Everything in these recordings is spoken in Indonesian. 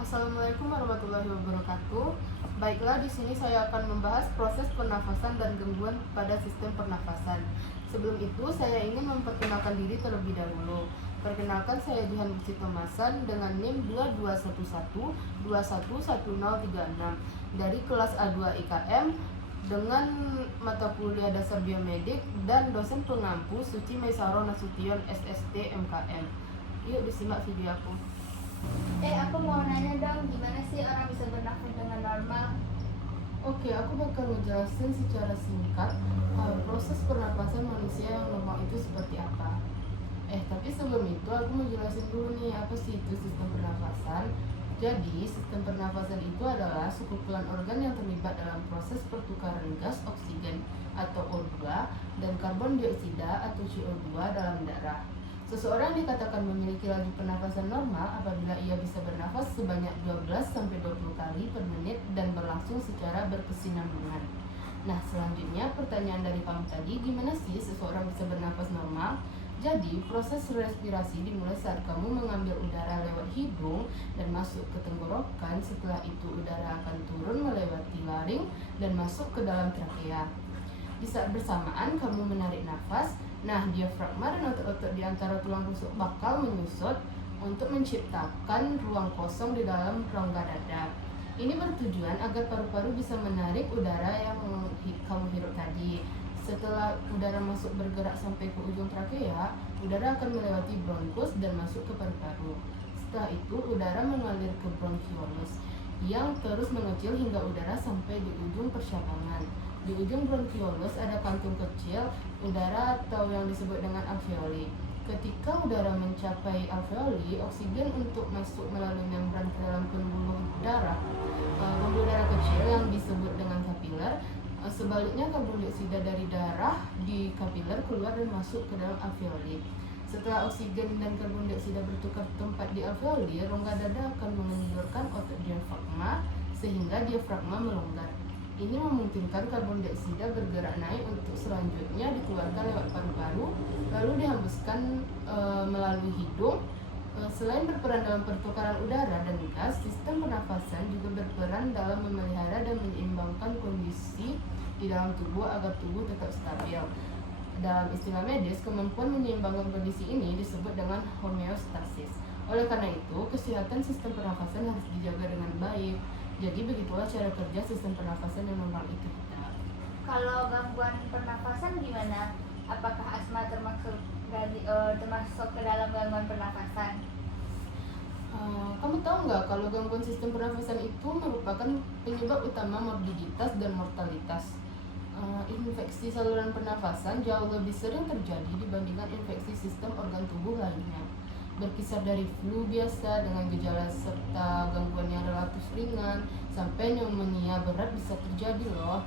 Assalamualaikum warahmatullahi wabarakatuh. Baiklah, di sini saya akan membahas proses pernafasan dan gangguan pada sistem pernafasan. Sebelum itu, saya ingin memperkenalkan diri terlebih dahulu. Perkenalkan, saya Jihan Bukti Tomasan dengan NIM 2211211036 dari kelas A2 IKM dengan mata kuliah dasar biomedik dan dosen pengampu Suci Maisaro Nasution SST MKM. Yuk disimak video aku. Aku mau nanya dong, gimana sih orang bisa bernafas dengan normal? Oke, aku bakal ngejelasin secara singkat proses pernapasan manusia yang normal itu seperti apa. Tapi sebelum itu aku mau jelasin dulu nih apa sih itu sistem pernapasan. Jadi, sistem pernapasan itu adalah sekumpulan organ yang terlibat dalam proses pertukaran gas oksigen atau O2 dan karbon dioksida atau CO2 dalam darah. Seseorang dikatakan memiliki laju pernafasan normal apabila ia bisa bernafas sebanyak 12-20 kali per menit dan berlangsung secara berkesinambungan. Nah, selanjutnya pertanyaan dari kamu tadi, gimana sih seseorang bisa bernafas normal? Jadi, proses respirasi dimulai saat kamu mengambil udara lewat hidung dan masuk ke tenggorokan. Setelah itu, udara akan turun melewati laring dan masuk ke dalam trakea. Di saat bersamaan kamu menarik nafas, diafragma dan otot-otot di antara tulang rusuk bakal menyusut untuk menciptakan ruang kosong di dalam rongga dada. Ini bertujuan agar paru-paru bisa menarik udara yang kamu hirup tadi. Setelah udara masuk bergerak sampai ke ujung trakea, udara akan melewati bronkus dan masuk ke paru-paru. Setelah itu, udara mengalir ke bronkiolus yang terus mengecil hingga udara sampai di ujung persyabangan. Di ujung bronkiolus ada kantung kecil udara atau yang disebut dengan alveoli. Ketika udara mencapai alveoli, oksigen untuk masuk melalui membran ke dalam pembuluh darah kecil yang disebut dengan kapiler. Sebaliknya, karbon dioksida dari darah di kapiler keluar dan masuk ke dalam alveoli. Setelah oksigen dan karbon dioksida bertukar tempat di alveoli, rongga dada akan mengendurkan otot diafragma sehingga diafragma melonggar. Ini memungkinkan karbon dioksida bergerak naik untuk selanjutnya dikeluarkan lewat paru-paru, lalu dihembuskan melalui hidung. Selain berperan dalam pertukaran udara dan gas, sistem pernafasan juga berperan dalam memelihara dan menyeimbangkan kondisi di dalam tubuh agar tubuh tetap stabil. Dalam istilah medis, kemampuan menyeimbangkan kondisi ini disebut dengan homeostasis. Oleh karena itu, kesehatan sistem pernafasan harus dijaga dengan baik. Jadi begitulah cara kerja sistem pernafasan yang normal itu. Kalau gangguan pernafasan gimana? Apakah asma termasuk ke dalam gangguan pernafasan? Kamu tahu nggak kalau gangguan sistem pernafasan itu merupakan penyebab utama morbiditas dan mortalitas. Infeksi saluran pernafasan jauh lebih sering terjadi dibandingkan infeksi sistem organ tubuh lainnya. Berkisar dari flu biasa dengan gejala serta gangguan yang relatif ringan sampai pneumonia berat bisa terjadi loh.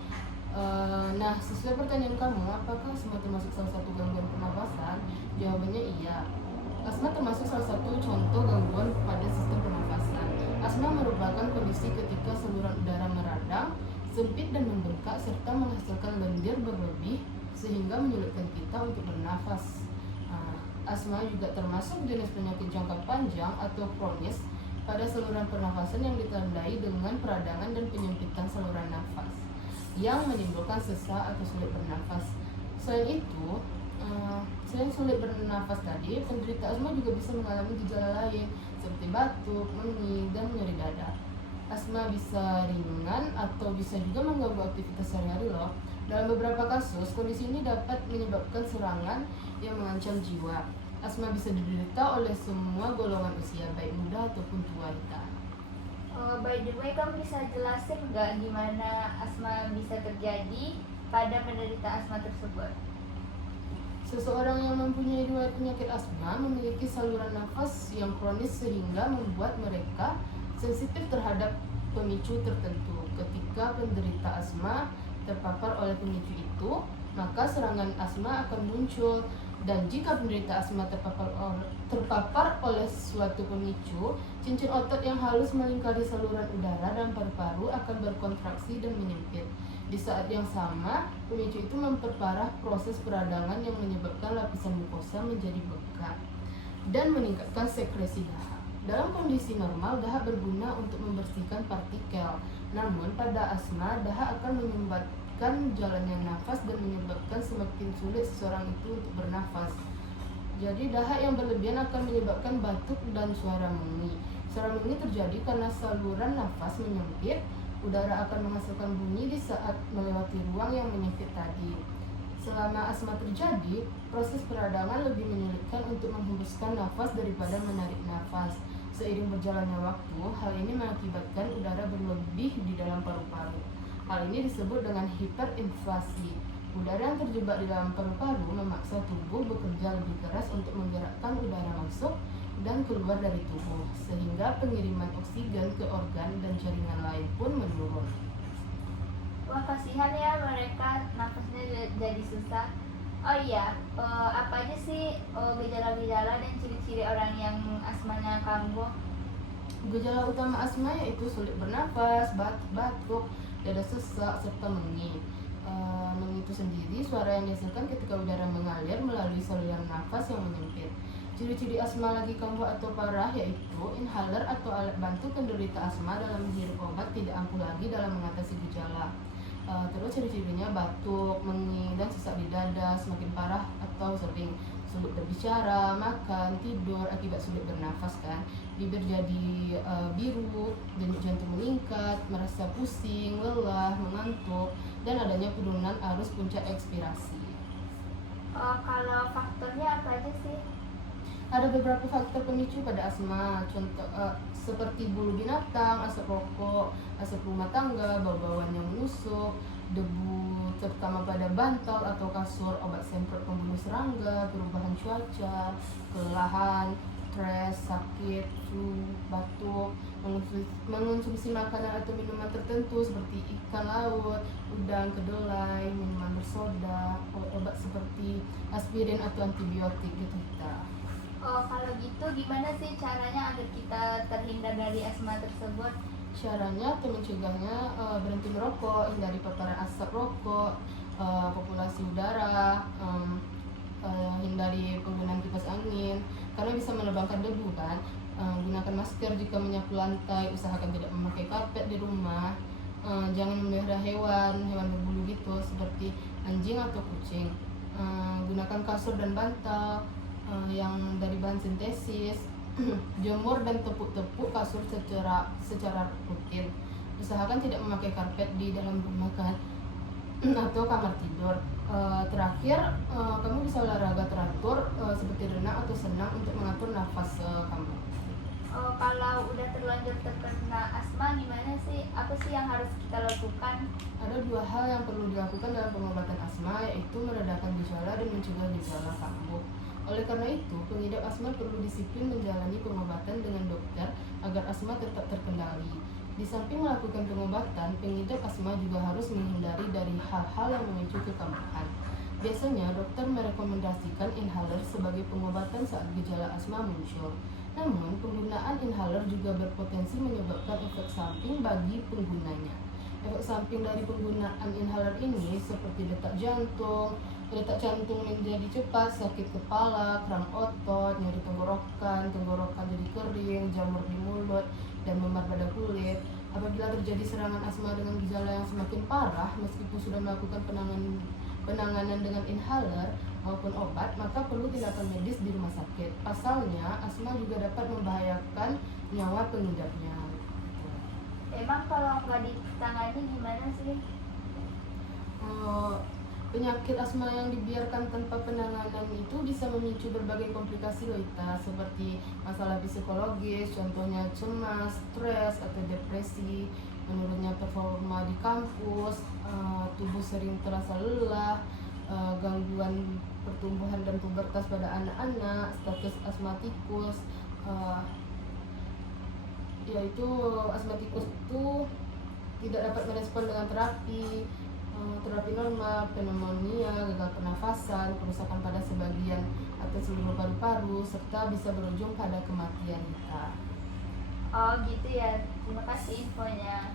Sesuai pertanyaan kamu, apakah asma termasuk salah satu gangguan pernafasan? Jawabannya iya. Asma termasuk salah satu contoh gangguan pada sistem pernafasan. Asma merupakan kondisi ketika saluran udara meradang, sempit dan membengkak serta menghasilkan lendir berlebih sehingga menyulitkan kita untuk bernafas. Asma juga termasuk jenis penyakit jangka panjang atau kronis pada saluran pernafasan yang ditandai dengan peradangan dan penyempitan saluran nafas yang menimbulkan sesak atau sulit bernafas. Selain itu, selain sulit bernafas tadi, penderita asma juga bisa mengalami gejala lain seperti batuk, nyeri, dan nyeri dada. Asma bisa ringan atau bisa juga mengganggu aktivitas sehari-hari loh. Dalam beberapa kasus, kondisi ini dapat menyebabkan serangan yang mengancam jiwa. Asma bisa diderita oleh semua golongan usia, baik muda ataupun tua. By the way, kamu bisa jelasin nggak gimana asma bisa terjadi pada penderita asma tersebut? Seseorang yang mempunyai riwayat penyakit asma memiliki saluran nafas yang kronis sehingga membuat mereka sensitif terhadap pemicu tertentu. Ketika penderita asma terpapar oleh pemicu itu, maka serangan asma akan muncul. Dan jika penderita asma terpapar oleh suatu pemicu, cincin otot yang halus melingkari saluran udara dan paru-paru akan berkontraksi dan menyempit. Di saat yang sama, pemicu itu memperparah proses peradangan yang menyebabkan lapisan mukosa menjadi bengkak dan meningkatkan sekresi dahak. Dalam kondisi normal, dahak berguna untuk membersihkan partikel. Namun, pada asma, dahak akan menyumbatkan jalannya nafas dan menyebabkan semakin sulit seseorang itu untuk bernafas. Jadi, dahak yang berlebihan akan menyebabkan batuk dan suara mengi. Suara mengi terjadi karena saluran nafas menyempit, udara akan menghasilkan bunyi di saat melewati ruang yang menyempit tadi. Selama asma terjadi, proses peradangan lebih menyulitkan untuk menghembuskan nafas daripada menarik nafas. Seiring berjalannya waktu, hal ini mengakibatkan udara berlebih di dalam paru-paru. Hal ini disebut dengan hiperinflasi. Udara yang terjebak di dalam paru-paru memaksa tubuh bekerja lebih keras untuk menggerakkan udara masuk dan keluar dari tubuh, sehingga pengiriman oksigen ke organ dan jaringan lain pun menurun. Wah, kasihan ya mereka, nafasnya jadi susah. Oh iya, apa aja sih gejala-gejala dan ciri-ciri orang yang asmanya kambuh? Gejala utama asma yaitu sulit bernafas, batuk, dada sesak, serta mengi. Mengi itu sendiri suara yang dihasilkan ketika udara mengalir melalui saluran nafas yang menyempit. Ciri-ciri asma lagi kambuh atau parah yaitu inhaler atau alat bantu penderita asma dalam menghirup obat tidak ampuh lagi dalam mengatasi gejala. Terus ciri-cirinya batuk, mengi, dan sesak di dada semakin parah atau sering, sulit berbicara, makan, tidur akibat sulit bernafas kan. Bibir jadi biru, denyut jantung meningkat, merasa pusing, lelah, mengantuk, dan adanya penurunan arus puncak ekspirasi. Kalau faktornya apa aja sih? Ada beberapa faktor pemicu pada asma, contoh seperti bulu binatang, asap rokok, asap rumah tangga, bau-bauan yang menusuk, debu terutama pada bantal atau kasur, obat semprot pembunuh serangga, perubahan cuaca, kelelahan, stres, sakit, flu, batuk, mengonsumsi makanan atau minuman tertentu seperti ikan laut, udang, kedelai, minuman bersoda, obat-obat seperti aspirin atau antibiotik gitu kita. Kalau gitu gimana sih caranya agar kita terhindar dari asma tersebut? Caranya atau mencegahnya berhenti merokok, hindari paparan asap rokok, populasi udara, hindari penggunaan kipas angin karena bisa menerbangkan debu kan. Gunakan masker jika menyapu lantai, usahakan tidak memakai karpet di rumah. Jangan memelihara hewan berbulu gitu seperti anjing atau kucing. Gunakan kasur dan bantal yang dari bahan sintesis. Jemur dan tepuk-tepuk kasur secara rutin. Usahakan tidak memakai karpet di dalam rumah kan atau kamar tidur. Terakhir, kamu bisa olahraga teratur seperti renang atau senam untuk mengatur nafas kamu. Kalau udah terlanjur terkena asma gimana sih? Apa sih yang harus kita lakukan? Ada dua hal yang perlu dilakukan dalam pengobatan asma, yaitu meredakan gejala dan mencegah gejala kambuh. Oleh karena itu, pengidap asma perlu disiplin menjalani pengobatan dengan dokter agar asma tetap terkendali. Di samping melakukan pengobatan, pengidap asma juga harus menghindari dari hal-hal yang memicu kekambuhan. Biasanya, dokter merekomendasikan inhaler sebagai pengobatan saat gejala asma muncul. Namun, penggunaan inhaler juga berpotensi menyebabkan efek samping bagi penggunanya. Efek samping dari penggunaan inhaler ini seperti detak jantung menjadi cepat, sakit kepala, kram otot, nyeri tenggorokan jadi kering, jamur di mulut, dan memar pada kulit. Apabila terjadi serangan asma dengan gejala yang semakin parah, meskipun sudah melakukan penanganan dengan inhaler maupun obat, maka perlu tindakan medis di rumah sakit. Pasalnya, asma juga dapat membahayakan nyawa pengidapnya. Emang kalau nggak ditangani gimana sih? Penyakit asma yang dibiarkan tanpa penanganan itu bisa memicu berbagai komplikasi loh Ita, seperti masalah psikologis, contohnya cemas, stres, atau depresi, menurunnya performa di kampus, tubuh sering terasa lelah, gangguan pertumbuhan dan pubertas pada anak-anak, status asmatikus, yaitu asmatikus itu tidak dapat merespon dengan terapi normal, pneumonia, gagal pernafasan, kerusakan pada sebagian atau seluruh paru-paru, serta bisa berujung pada kematian kita. Oh gitu ya, terima kasih infonya.